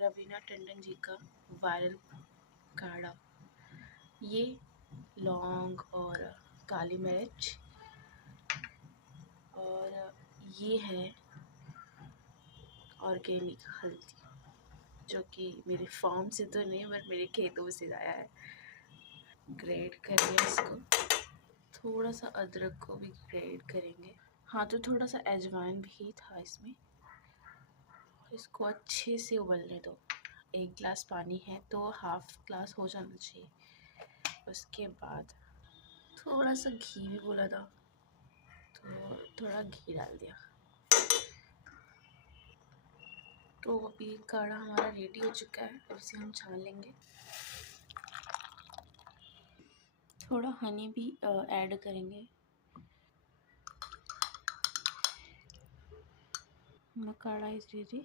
रवीना टंडन जी का वायरल काढ़ा। ये लौंग और काली मिर्च और ये है ऑर्गेनिक हल्दी, जो कि मेरे फार्म से तो नहीं बट मेरे खेतों से आया है। ग्रेट करेंगे इसको, थोड़ा सा अदरक को भी ग्रेट करेंगे। हाँ, तो थोड़ा सा अजवाइन भी था इसमें। इसको अच्छे से उबलने दो। 1 गिलास पानी है तो हाफ ग्लास हो जाना चाहिए। उसके बाद थोड़ा सा घी भी बोला था तो थोड़ा घी डाल दिया। तो अभी काढ़ा हमारा रेडी हो चुका है, अब इसे हम छान लेंगे। थोड़ा हनी भी ऐड करेंगे। काढ़ा इज रेडी।